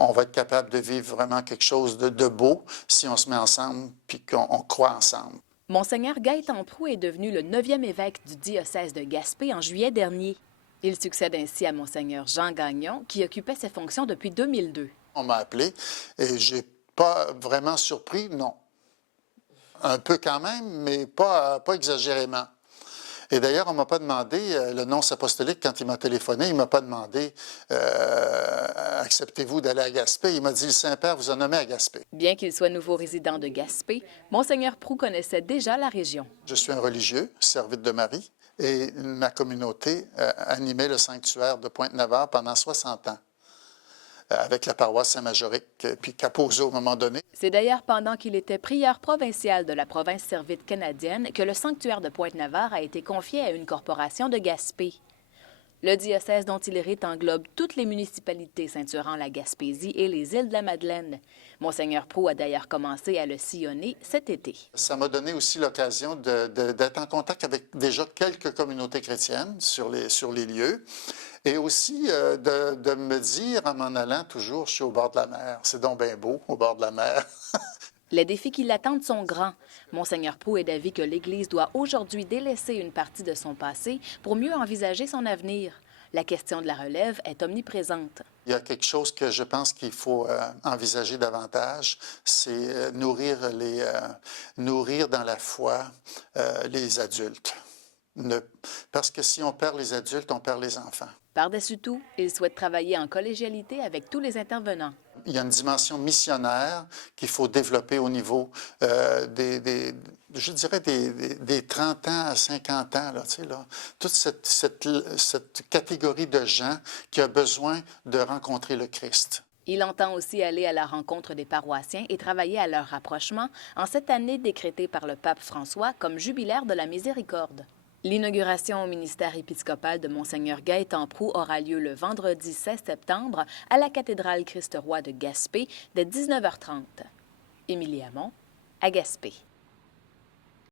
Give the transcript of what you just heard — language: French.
on va être capable de vivre vraiment quelque chose de beau si on se met ensemble puis qu'on croit ensemble. Monseigneur Gaëtan Proulx est devenu le 9e évêque du diocèse de Gaspé en juillet dernier. Il succède ainsi à Monseigneur Jean Gagnon, qui occupait ces fonctions depuis 2002. On m'a appelé et j'ai pas vraiment surpris, non. Un peu quand même, mais pas exagérément. Et d'ailleurs, on ne m'a pas demandé, le nonce apostolique, quand il m'a téléphoné, il ne m'a pas demandé acceptez-vous d'aller à Gaspé? Il m'a dit, le Saint-Père vous a nommé à Gaspé. Bien qu'il soit nouveau résident de Gaspé, Monseigneur Proulx connaissait déjà la région. Je suis un religieux, servite de Marie, et ma communauté animait le sanctuaire de Pointe-Navarre pendant 60 ans. Avec la paroisse Saint-Majoric, puis Capozzo à un moment donné. C'est d'ailleurs pendant qu'il était prieur provincial de la province servite canadienne que le sanctuaire de Pointe-Navarre a été confié à une corporation de Gaspé. Le diocèse dont il hérite englobe toutes les municipalités ceinturant la Gaspésie et les îles de la Madeleine. Monseigneur Proulx a d'ailleurs commencé à le sillonner cet été. Ça m'a donné aussi l'occasion d'être en contact avec déjà quelques communautés chrétiennes sur les lieux. Et aussi de me dire, en m'en allant toujours, je suis au bord de la mer. C'est donc bien beau, au bord de la mer. Les défis qui l'attendent sont grands. Monseigneur Proulx est d'avis que l'Église doit aujourd'hui délaisser une partie de son passé pour mieux envisager son avenir. La question de la relève est omniprésente. Il y a quelque chose que je pense qu'il faut envisager davantage, c'est nourrir dans la foi les adultes. Parce que si on perd les adultes, on perd les enfants. Par-dessus tout, il souhaite travailler en collégialité avec tous les intervenants. Il y a une dimension missionnaire qu'il faut développer au niveau des 30 ans à 50 ans. Là, tu sais, là. Toute cette catégorie de gens qui a besoin de rencontrer le Christ. Il entend aussi aller à la rencontre des paroissiens et travailler à leur rapprochement en cette année décrétée par le pape François comme jubilaire de la miséricorde. L'inauguration au ministère épiscopal de Monseigneur Gaëtan Proulx aura lieu le vendredi 16 septembre à la cathédrale Christ-Roi de Gaspé dès 19h30. Émilie Hamon, à Gaspé.